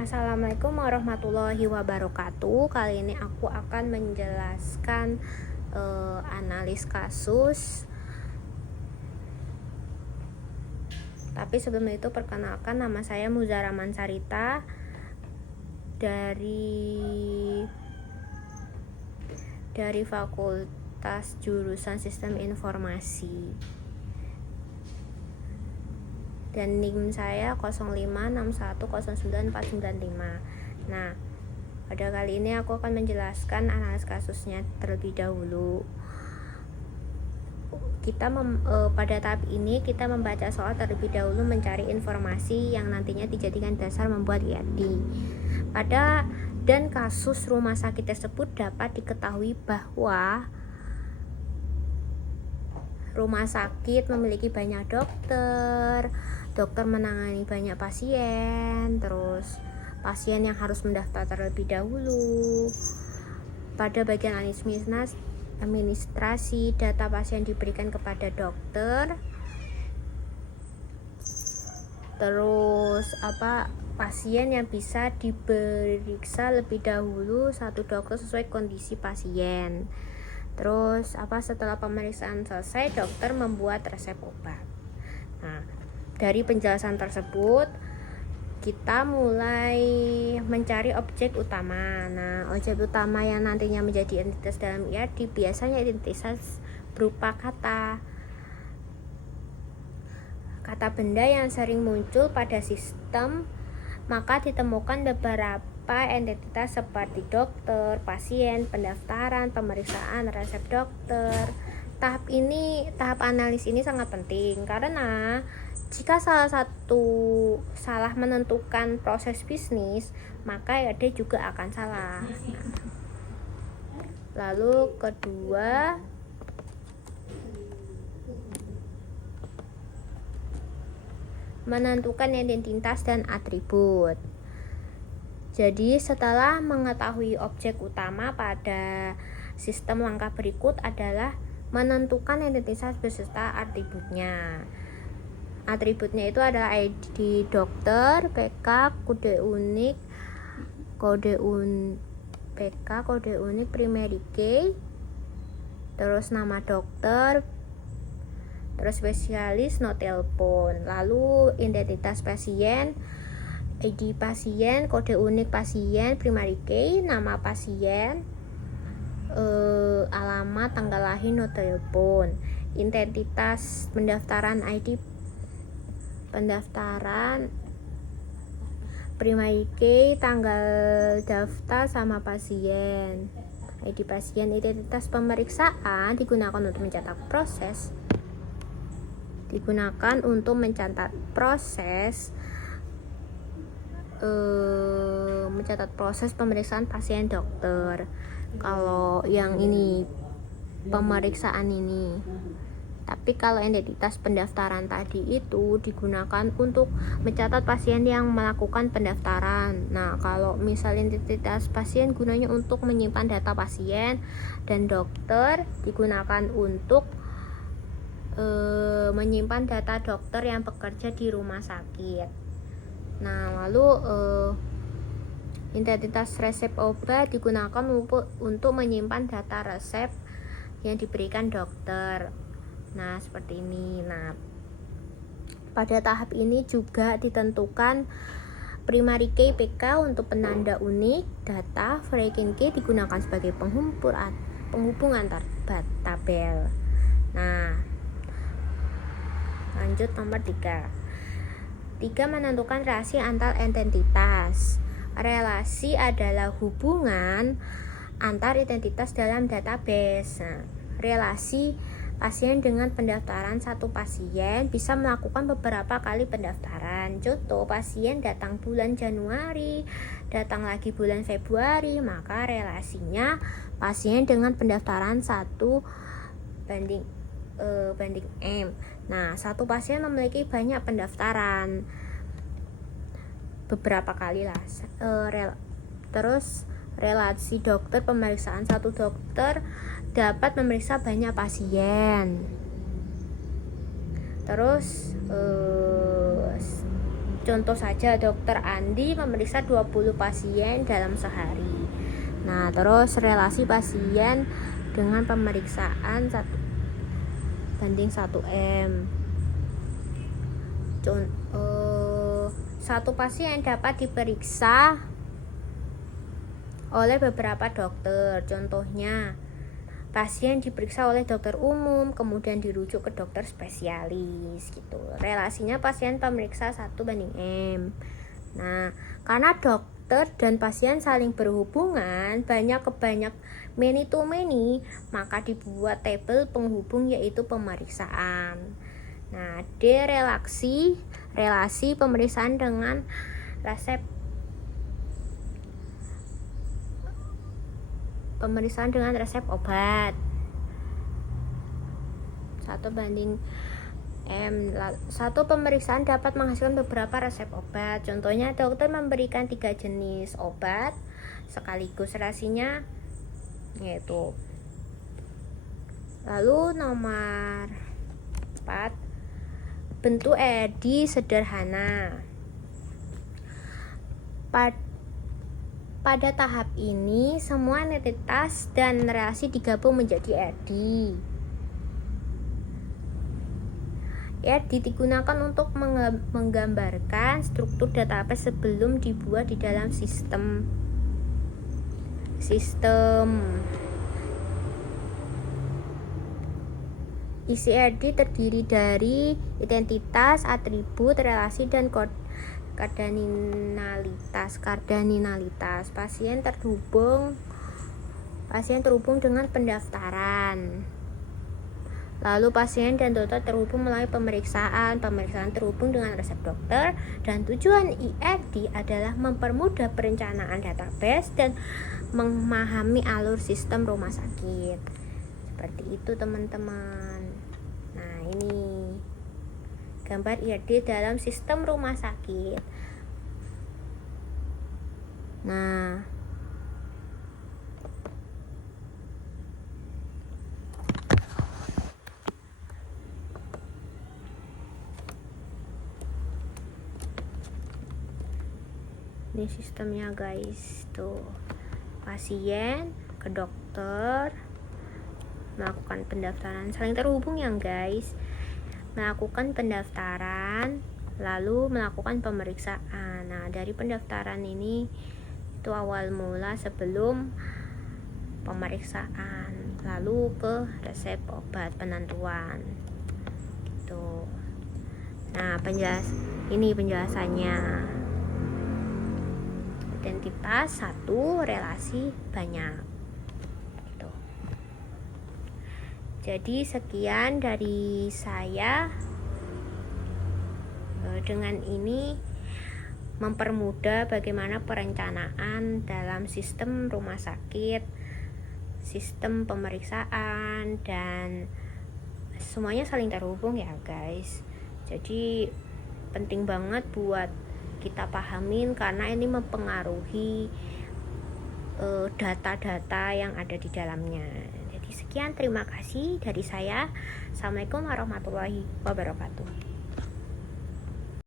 Assalamualaikum warahmatullahi wabarakatuh. Kali ini aku akan menjelaskan analis kasus. Tapi sebelum itu perkenalkan, nama saya Muzara Mansarita dari Fakultas Jurusan Sistem Informasi. Dan NIM saya 05610945. Nah, pada kali ini aku akan menjelaskan analis kasusnya terlebih dahulu. Pada tahap ini kita membaca soal terlebih dahulu, mencari informasi yang nantinya dijadikan dasar membuat IAD. Dan kasus rumah sakit tersebut dapat diketahui bahwa rumah sakit memiliki banyak dokter menangani banyak pasien, terus pasien yang harus mendaftar terlebih dahulu. Pada bagian administrasi, data pasien diberikan kepada dokter. Terus pasien yang bisa diperiksa lebih dahulu satu dokter sesuai kondisi pasien. Terus setelah pemeriksaan selesai, dokter membuat resep obat. Nah, dari penjelasan tersebut kita mulai mencari objek utama. Nah, objek utama yang nantinya menjadi entitas dalam IAD biasanya identitas berupa kata benda yang sering muncul pada sistem. Maka ditemukan beberapa entitas seperti dokter, pasien, pendaftaran, pemeriksaan, resep dokter. Tahap analis ini sangat penting karena jika salah satu salah menentukan proses bisnis, maka IAD juga akan salah. Lalu kedua, menentukan identitas dan atribut. Jadi setelah mengetahui objek utama pada sistem, langkah berikut adalah menentukan identitas beserta atributnya. Atributnya itu adalah ID dokter, PK, kode unik primary key, terus nama dokter, terus spesialis, no telepon. Lalu identitas pasien, ID pasien, kode unik pasien, primary key, nama pasien, alamat, tanggal lahir, no telepon. Identitas pendaftaran, ID pendaftaran, primary key, tanggal daftar sama pasien, ID pasien. Identitas pemeriksaan digunakan untuk mencatat proses pemeriksaan pasien dokter. Kalau yang ini pemeriksaan ini. Tapi kalau identitas pendaftaran tadi itu digunakan untuk mencatat pasien yang melakukan pendaftaran. Nah, kalau misalnya identitas pasien gunanya untuk menyimpan data pasien, dan dokter digunakan untuk menyimpan data dokter yang bekerja di rumah sakit. Nah, lalu identitas resep obat digunakan untuk menyimpan data resep yang diberikan dokter. Nah, seperti ini. Nah, pada tahap ini juga ditentukan primary key, PK untuk penanda unik data. Foreign key digunakan sebagai penghubung antar tabel. Nah, lanjut nomor 3. Menentukan relasi antar entitas. Relasi adalah hubungan antar identitas dalam database. Nah, relasi pasien dengan pendaftaran. Satu pasien bisa melakukan beberapa kali pendaftaran. Contoh, pasien datang bulan Januari, datang lagi bulan Februari, maka relasinya pasien dengan pendaftaran 1 banding M. Nah, satu pasien memiliki banyak pendaftaran, beberapa kali lah. Terus relasi dokter pemeriksaan. Satu dokter dapat memeriksa banyak pasien. Terus Contoh saja dokter Andi memeriksa 20 pasien dalam sehari. Nah, terus relasi pasien dengan pemeriksaan 1:1M. Satu pasien dapat diperiksa oleh beberapa dokter. Contohnya, pasien diperiksa oleh dokter umum, kemudian dirujuk ke dokter spesialis gitu. Relasinya pasien pemeriksa 1:M. Nah, karena dokter dan pasien saling berhubungan banyak many to many, maka dibuat tabel penghubung yaitu pemeriksaan. Nah, D relasi pemeriksaan dengan resep obat 1:M. Satu pemeriksaan dapat menghasilkan beberapa resep obat. Contohnya, dokter memberikan 3 jenis obat sekaligus, relasinya yaitu. Lalu nomor 4, bentuk EED sederhana. Pada tahap ini, semua entitas dan relasi digabung menjadi EED. EED digunakan untuk menggambarkan struktur database sebelum dibuat di dalam sistem. Isi EED terdiri dari identitas, atribut, relasi, dan kardinalitas. Pasien terhubung dengan pendaftaran. Lalu pasien dan dokter terhubung melalui pemeriksaan terhubung dengan resep dokter, dan tujuan EED adalah mempermudah perencanaan database dan memahami alur sistem rumah sakit. Seperti itu, teman-teman. Nah, ini gambar EED dalam sistem rumah sakit. Nah, ini sistemnya, guys. Tuh, pasien ke dokter, melakukan pendaftaran, saling terhubung ya, guys. Melakukan pendaftaran, lalu melakukan pemeriksaan. Nah, dari pendaftaran ini itu awal mula sebelum pemeriksaan, lalu ke resep obat penentuan gitu. Nah, ini penjelasannya. Identitas 1, relasi banyak. Jadi sekian dari saya. Dengan ini mempermudah bagaimana perencanaan dalam sistem rumah sakit, sistem pemeriksaan, dan semuanya saling terhubung ya, guys. Jadi penting banget buat kita pahamin karena ini mempengaruhi data-data yang ada di dalamnya. Sekian, terima kasih dari saya. Assalamualaikum warahmatullahi wabarakatuh.